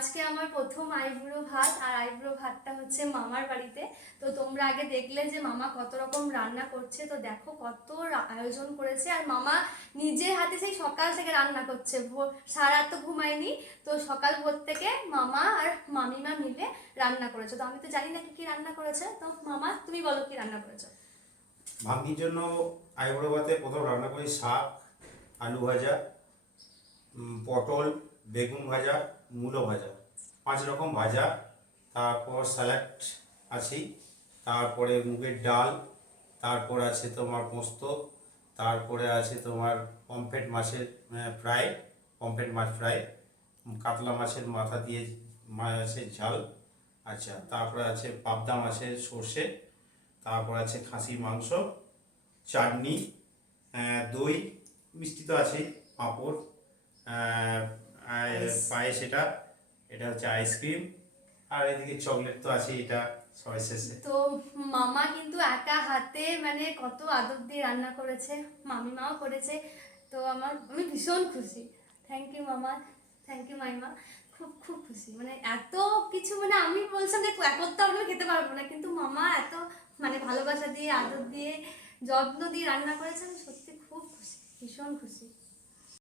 আজকে আমার প্রথম আইবুড়ো ভাত, আর আইবুড়ো ভাতটা হচ্ছে মামার বাড়িতে। তো তোমরা আগে দেখলে যে মামা কত রকম রান্না করছে। তো দেখো কত আয়োজন করেছে। আর মামা নিজে হাতে সেই সকাল থেকে রান্না করছে। সারা তো ঘুমায়নি। তো সকাল ভোর থেকে মামা আর মামিমা মিলে রান্না করেছে। তো আমি তো জানি না কি কি রান্না করেছে। তো মামা, তুমি বলো কি রান্না করেছ? ভাগ্নির জন্য আইবুড়ো ভাতে প্রথম রান্না করি শাক, আলু ভাজা পটল বেগুন ভাজা, মূলো ভাজা। পাঁচ রকম ভাজা, তারপর স্যালাড আছেই, তারপরে মুগের ডাল, তারপর আছে তোমার পোস্ত, তারপরে আছে তোমার পমফ্রেট মাছের ফ্রাই, পমফ্রেট মাছ ফ্রাই, কাতলা মাছের মাথা দিয়ে মাছের ঝাল আচ্ছা তারপরে আছে পাবদা মাছের সর্ষে, তারপর আছে খাসির মাংস, চাটনি দই, মিষ্টি তো আছেই, পাঁপড় পায়েস এটা এটা হচ্ছে আইসক্রিম আর এদিকে চকলেট তো আছে এটা, সবাই শেষে। তো মামা কিন্তু একা হাতে মানে কত আদর দিয়ে রান্না করেছে, মামিমাও করেছে। তো আমার, আমি ভীষণ খুশি। থ্যাংক ইউ মামা। থ্যাংক ইউ মাইমা। খুব খুব খুশি। মানে এত কিছু মানে আমি বলছিলাম যে একত্র আমরা খেতে পারব না, কিন্তু মামা এত মানে ভালোবাসা দিয়ে আদর দিয়ে, যত্ন দিয়ে রান্না করেছে, আমি সত্যি খুব খুশি, ভীষণ খুশি।